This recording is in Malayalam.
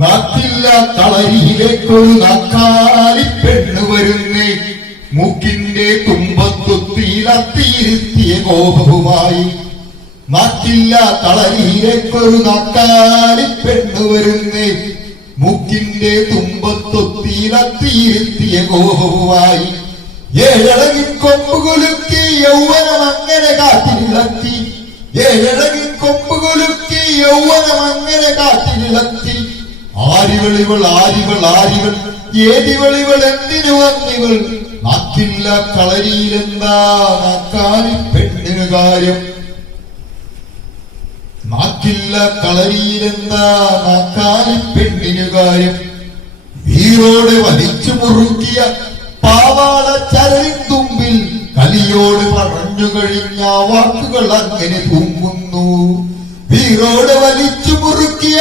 നാക്കില്ല കളരിയിലേക്കൊരു നാക്കാലി പെണ്ണ് വരുന്നേ, മൂക്കിന്റെ തുമ്പത്തൊത്തിയിലത്തിയിരുത്തിയ കോപവുമായി. നാക്കില്ല കളരിയിലേക്കൊരു നാക്കാലി പെണ്ണ് വരുന്നേ, മൂക്കിന്റെ തുമ്പത്തൊത്തിയിലത്തിയിരുത്തിയ കോപവുമായി. ഏഴഴകിൻ കൊമ്പുകൊലുക്കി യൗവനം അങ്ങനെ കാറ്റിലിളക്കി, ഏഴഴകിൻ കൊമ്പുകൊലുക്കി യൗവനം അങ്ങനെ കാറ്റിലിളക്കി. ആരിവളിവൾ ആരിവൾ ആരിവൾ, ഏതിവളിവൾ എന്തിനു വന്നിവൾ, നാക്കില്ല കളരിയിലെന്താ നാക്കാലി പെണ്ണിന് കാര്യം. നാക്കില്ല കളരിയിലെന്താ നാക്കാലി പെണ്ണിന് കാര്യം. വീറോട് വലിച്ചു മുറുക്കിയ പാവാള ചരലിൻ തുമ്പിൽ കലിയോട് പറഞ്ഞു കഴിഞ്ഞ വാക്കുകൾ അങ്ങനെ തൂങ്ങുന്നു. വീറോട് വലിച്ചു മുറുക്കിയ